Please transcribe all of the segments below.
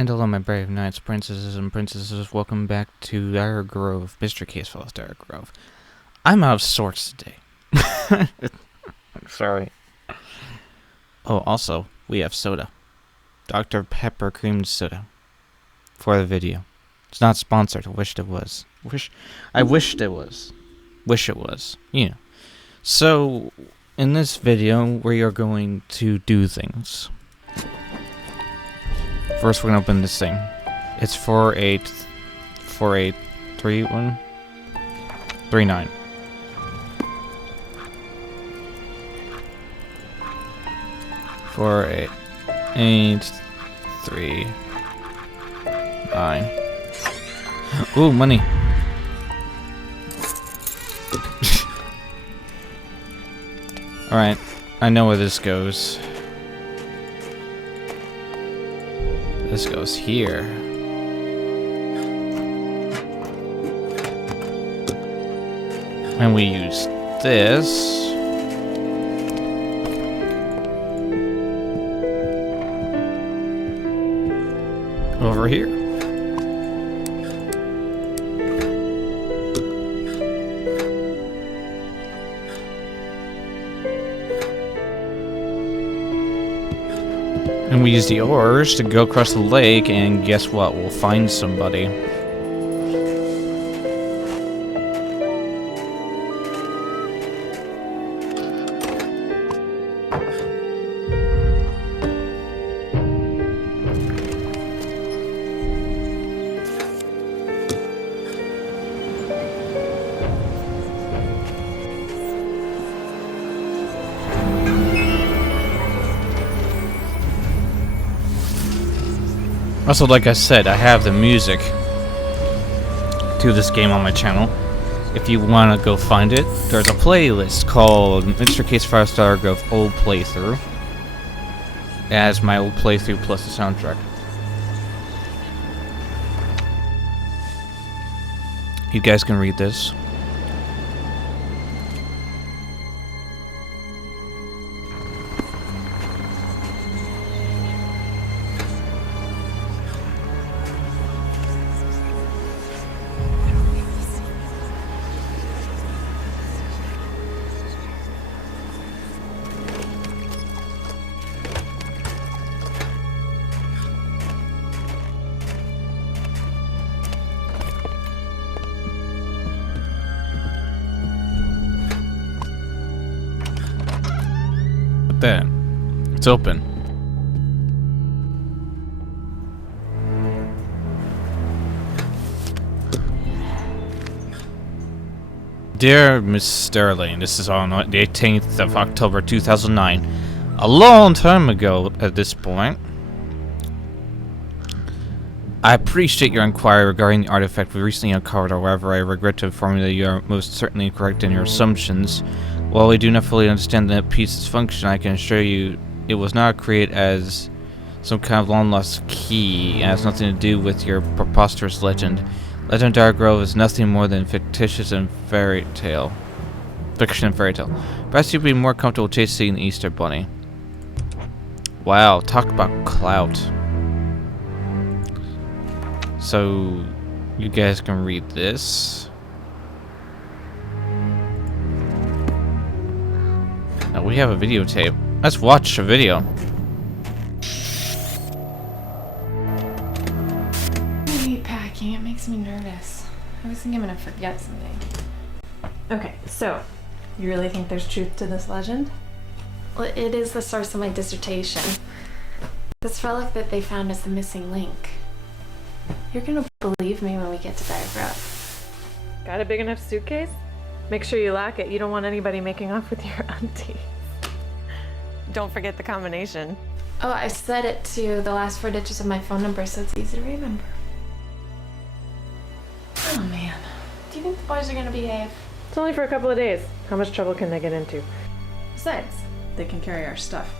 And hello, my brave knights, princesses, and princesses. Welcome back to Dire Grove, Mr. Casefellow's Dire Grove. I'm out of sorts today. I'm sorry. Oh, also, we have soda. Dr. Pepper cream soda. For the video. It's not sponsored. I wished it was. I wished it was. Wish it was. Yeah. So, in this video, we are going to do things. First, we're gonna open this thing. It's 483139. Four, 8, 3, 9. Ooh, money. Alright, I know where this goes. This goes here. And we use this. Over here. And we use the oars to go across the lake, and guess what? We'll find somebody. Also, like I said, I have the music to this game on my channel. If you want to go find it, there's a playlist called Mr. Casefellow's Dire Grove Old Playthrough. It has my old playthrough plus the soundtrack. You guys can read this. There. It's open. Dear Miss Sterling, this is on the 18th of October 2009. A long time ago at this point. I appreciate your inquiry regarding the artifact we recently uncovered. However, I regret to inform you that you are most certainly correct in your assumptions. While we do not fully understand the piece's function, I can assure you it was not created as some kind of long-lost key. It has nothing to do with your preposterous legend. Legend of Dire Grove is nothing more than fictitious and fairy tale. Fiction and fairy tale. Perhaps you'd be more comfortable chasing the Easter Bunny. Wow, talk about clout. So, you guys can read this. Now we have a videotape. Let's watch a video. Packing, it makes me nervous. I always think I'm gonna forget something. Okay, so you really think there's truth to this legend? Well, it is the source of my dissertation. This relic that they found is the missing link. You're gonna believe me when we get to Dire Grove. Got a big enough suitcase? Make sure you lock it. You don't want anybody making off with your auntie. Don't forget the combination. Oh, I set it to the last 4 digits of my phone number so it's easy to remember. Oh man. Do you think the boys are gonna behave? It's only for a couple of days. How much trouble can they get into? Besides, they can carry our stuff.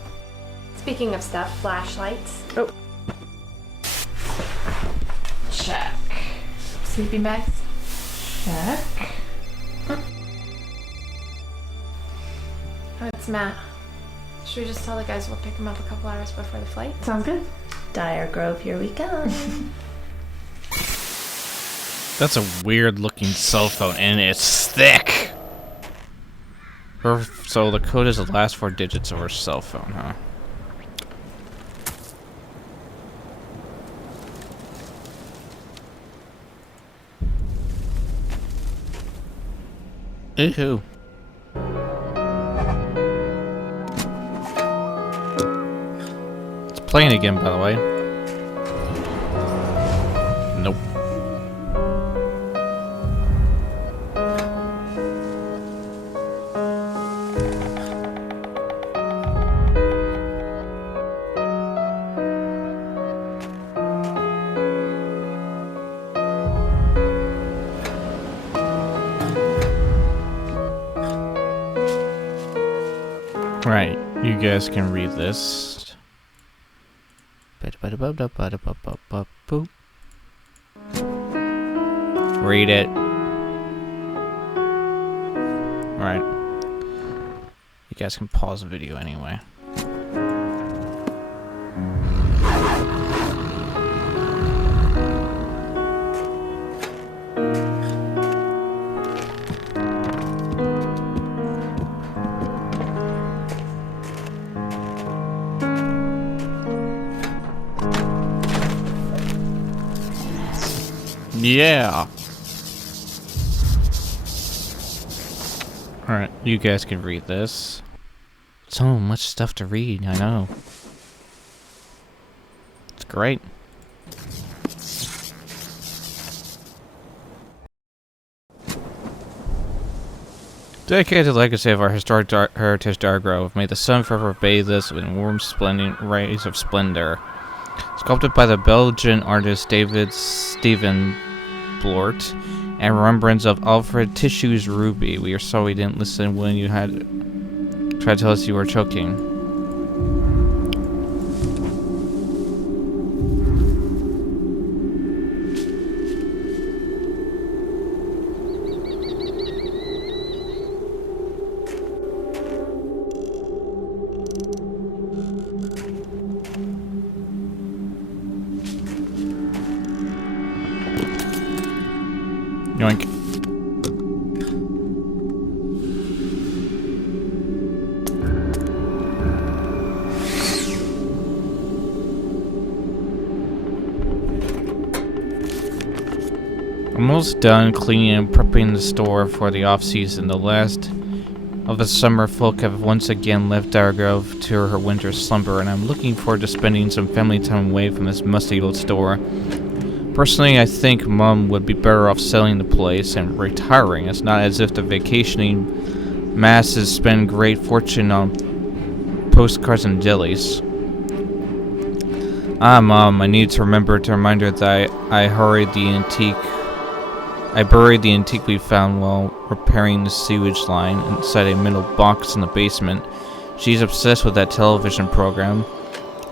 Speaking of stuff, flashlights. Oh. Check. Sleeping bags. Check. Oh, it's Matt. Should we just tell the guys we'll pick him up a couple hours before the flight? Sounds good. Dyer Grove, here we come. That's a weird looking cell phone, and it's thick. So the code is the last 4 digits of her cell phone, huh? Ew. It's playing again, by the way. Nope. Right, you guys can read this. Read it. Right. You guys can pause the video anyway. Yeah. Alright, you guys can read this. So much stuff to read, I know. It's great. Dedicated to the legacy of our historic heritage, Dyer Grove, may the sun forever bathe us in warm, splendid rays of splendor. Sculpted by the Belgian artist David Steven Blort, and remembrance of Alfred Tissue's Ruby. We are sorry we didn't listen when you had tried to tell us you were choking. Yoink. Almost done cleaning and prepping the store for the off-season. The last of the summer folk have once again left Dyer Grove to her winter slumber, and I'm looking forward to spending some family time away from this musty old store. Personally, I think Mom would be better off selling the place and retiring. It's not as if the vacationing masses spend great fortune on postcards and jellies. Ah, Mom, I need to remember to remind her that I buried the antique we found while repairing the sewage line inside a metal box in the basement. She's obsessed with that television program.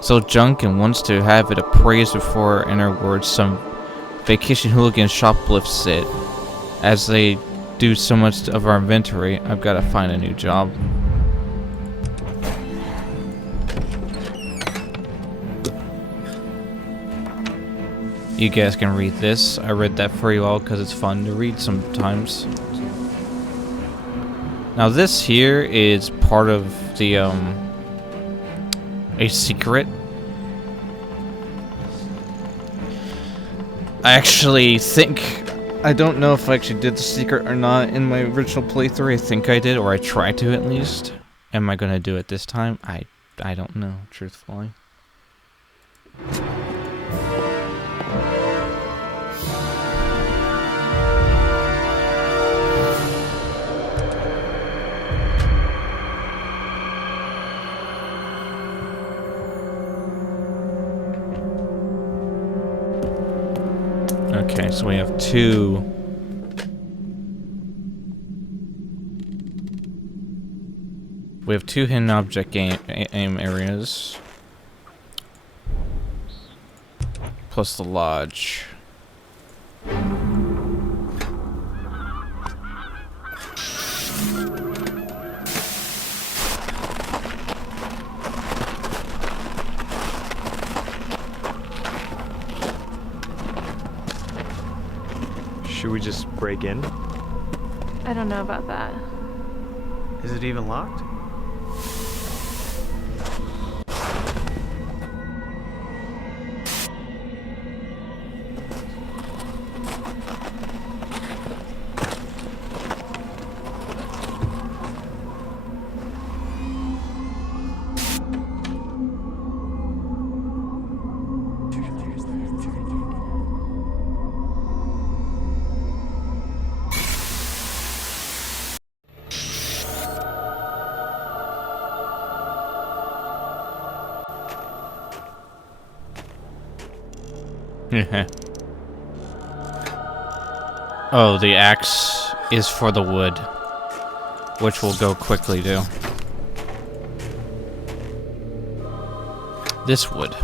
So junk and wants to have it appraised before, in her words, some vacation hooligan shoplifts it. As they do so much of our inventory, I've got to find a new job. You guys can read this. I read that for you all because it's fun to read sometimes. Now this here is part of the a secret. I actually think, I don't know if I actually did the secret or not in my original playthrough. I think I did, or I tried to at least. Am I gonna do it this time? I don't know, truthfully. Okay, so we have two. We have two hidden object aim areas. Plus the lodge. Should we just break in? I don't know about that. Is it even locked? Oh, the axe is for the wood, which will go quickly too. This wood.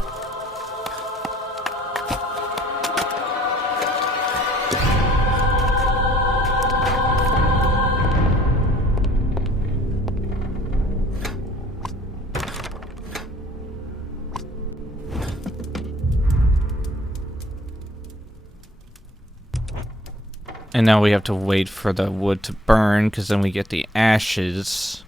And now we have to wait for the wood to burn, because then we get the ashes.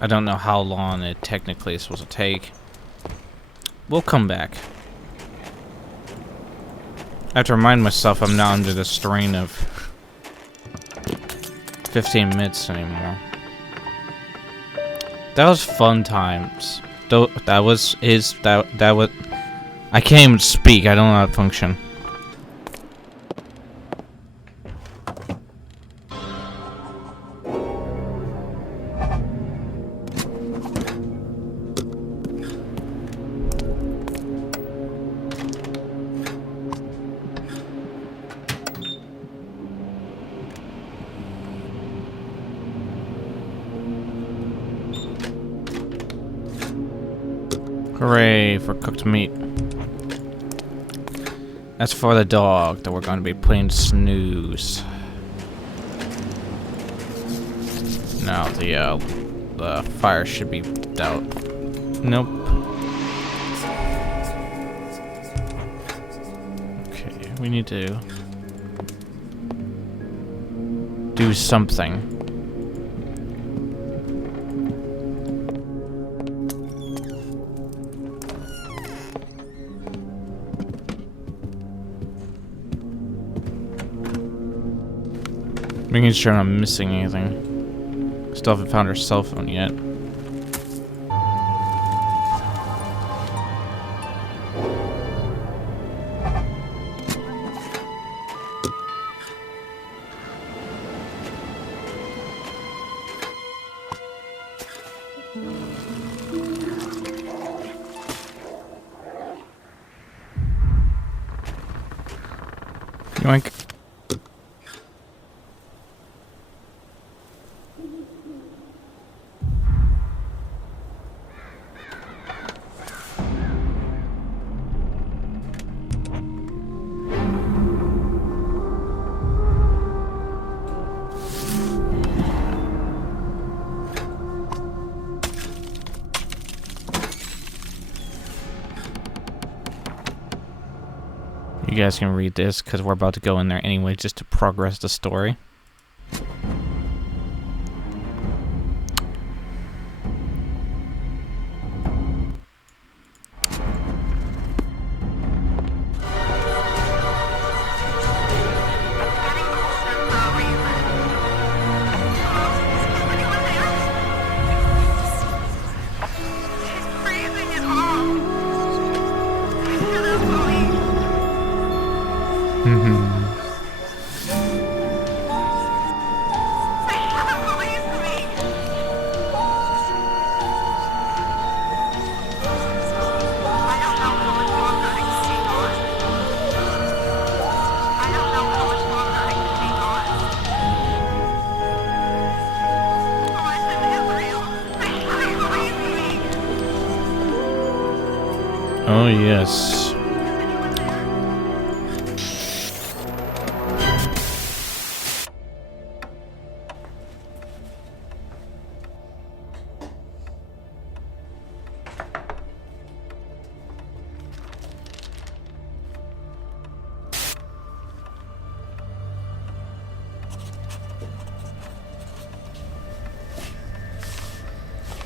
I don't know how long it technically is supposed to take. We'll come back. I have to remind myself I'm not under the strain of 15 minutes anymore. That was fun times. That was I can't even speak. I don't know how to function. Hooray for cooked meat. That's for the dog that we're going to be putting to snooze. Now the fire should be out. Nope. Okay, we need to do something. Making sure I'm not missing anything. Still haven't found her cell phone yet. Yoink. You guys can read this because we're about to go in there anyway just to progress the story. Oh, yes.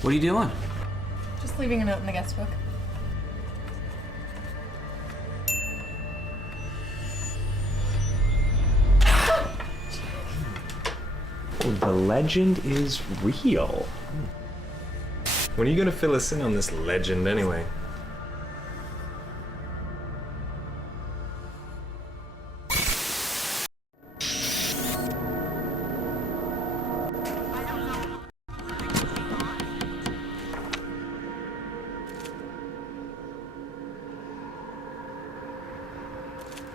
What are you doing? Just leaving a note in the guest book. Oh, the legend is real. When are you gonna fill us in on this legend anyway?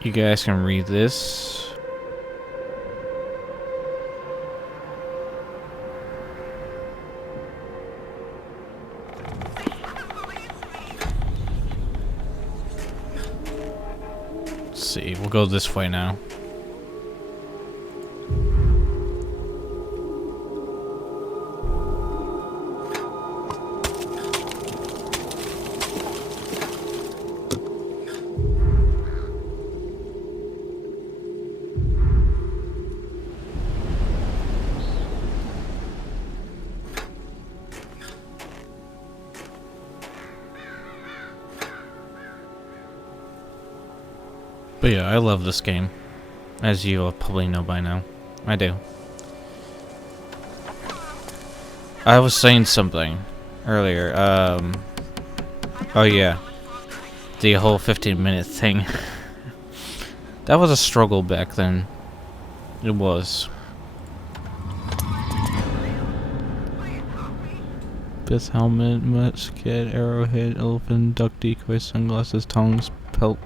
You guys can read this. Let's see, we'll go this way now. But yeah, I love this game, as you probably know by now. I do. I was saying something earlier. Oh yeah, the whole 15-minute thing. That was a struggle back then. It was. Best helmet, musket, arrowhead, elephant, duck decoy, sunglasses, tongs, pelt.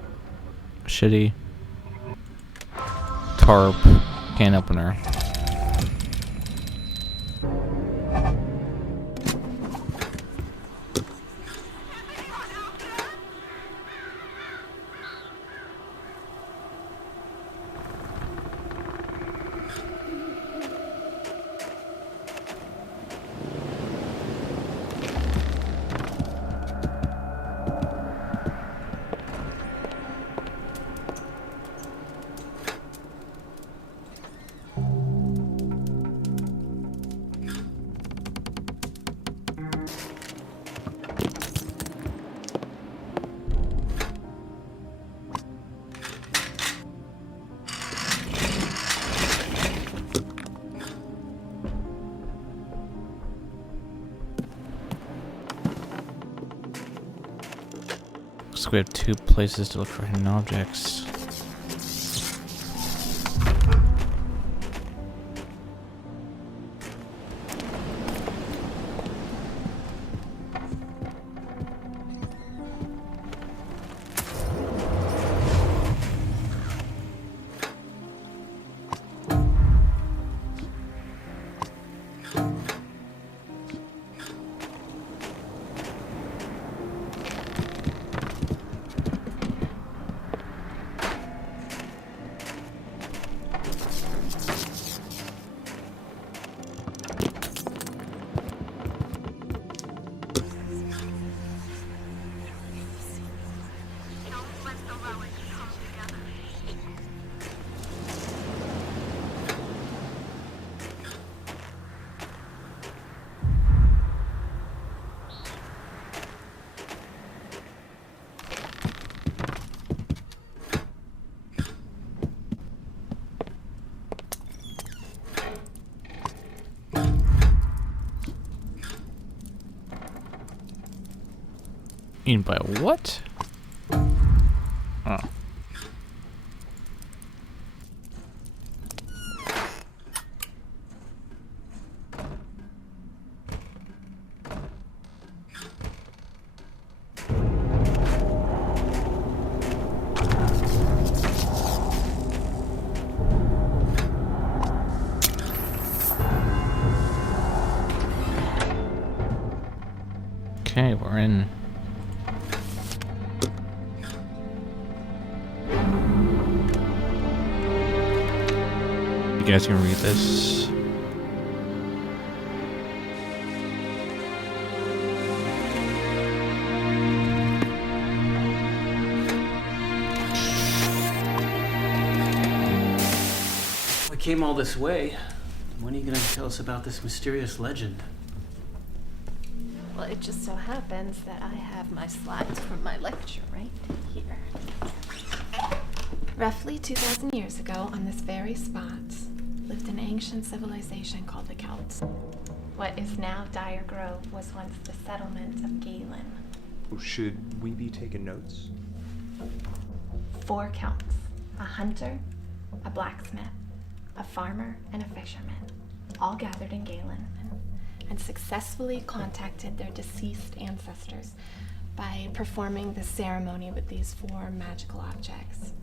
Shitty tarp, can opener. So we have 2 places to look for hidden objects. Eaten by what? Oh. Okay, we're in. You guys can read this. We came all this way. When are you gonna tell us about this mysterious legend? it just so happens that I have my slides from my lecture right here. Roughly 2,000 years ago, on this very spot, lived an ancient civilization called the Celts. What is now Dyer Grove was once the settlement of Galen. Should we be taking notes? 4 Celts: a hunter, a blacksmith, a farmer, and a fisherman, all gathered in Galen and successfully contacted their deceased ancestors by performing the ceremony with these 4 magical objects.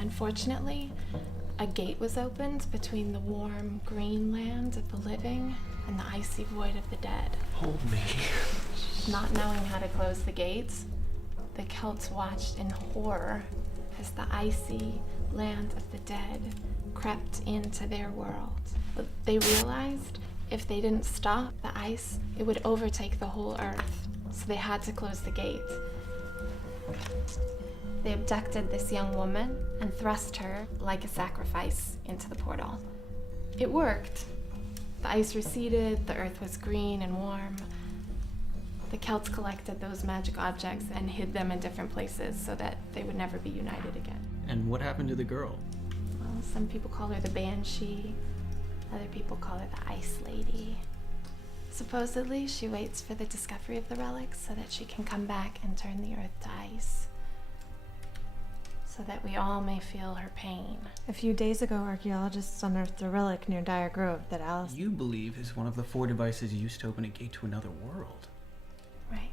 Unfortunately, a gate was opened between the warm green land of the living and the icy void of the dead. Hold me. Not knowing how to close the gates, the Celts watched in horror as the icy land of the dead crept into their world. But they realized if they didn't stop the ice, it would overtake the whole earth. So they had to close the gate. They abducted this young woman and thrust her like a sacrifice into the portal. It worked. The ice receded, the earth was green and warm. The Celts collected those magic objects and hid them in different places so that they would never be united again. And what happened to the girl? Well, some people call her the Banshee, other people call her the Ice Lady. Supposedly, she waits for the discovery of the relics so that she can come back and turn the earth to ice, so that we all may feel her pain. A few days ago, archaeologists unearthed a relic near Dyer Grove that Alice... You believe is one of the 4 devices used to open a gate to another world. Right.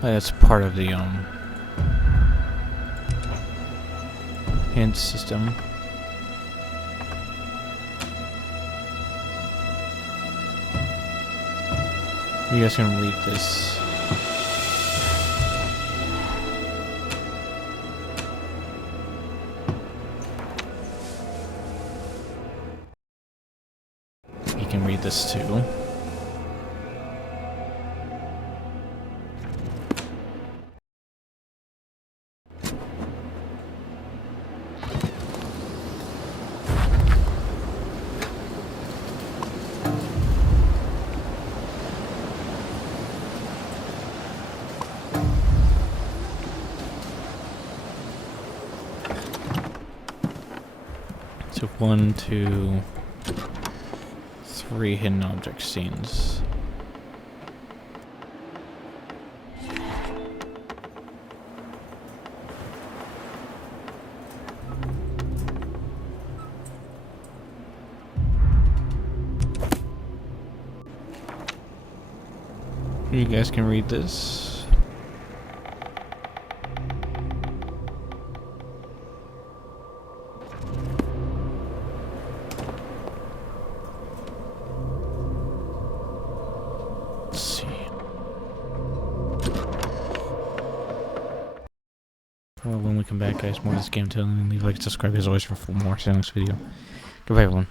That's part of the hint system. You guys can read this. You can read this too. So 1, 2, 3 hidden object scenes. You guys can read this. Well, when we come back, guys, more of this game telling, leave a like and subscribe as always for more. See you next video. Goodbye, everyone.